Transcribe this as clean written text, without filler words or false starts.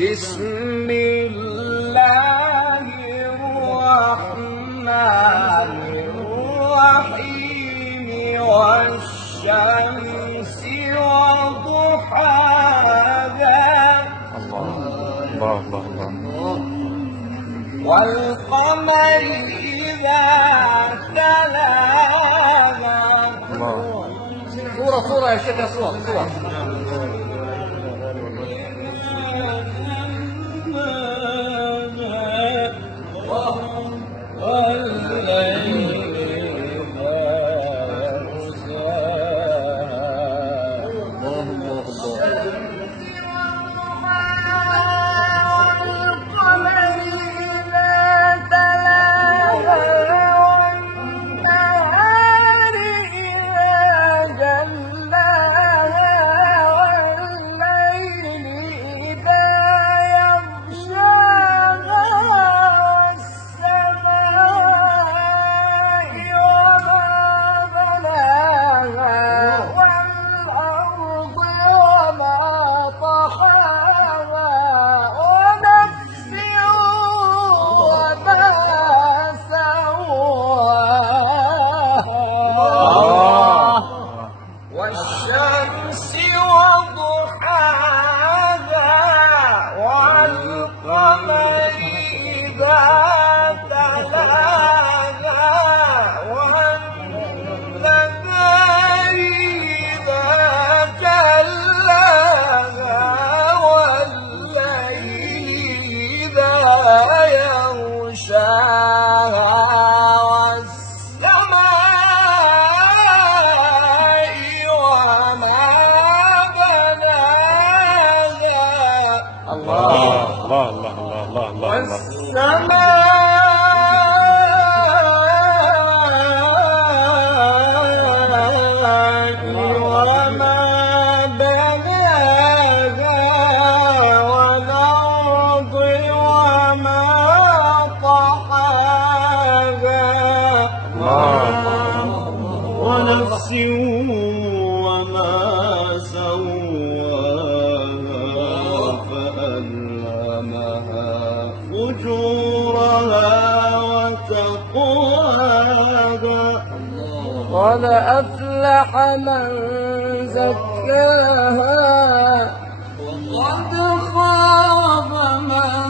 بسم الله الرحمن الرحيم والشمس وضحاها والقمر إذا تلاها صورة يا شيخ، صورة والشمس وضحاها والقمر إذا تلاها والنهار إذا جلاها والليل إذا يغشاها والسماء وما بناها والأرض وما طحاها ونفس وما سواها فألهمها فجورها وتقواها قد أفلح من زكاها وقد خاب من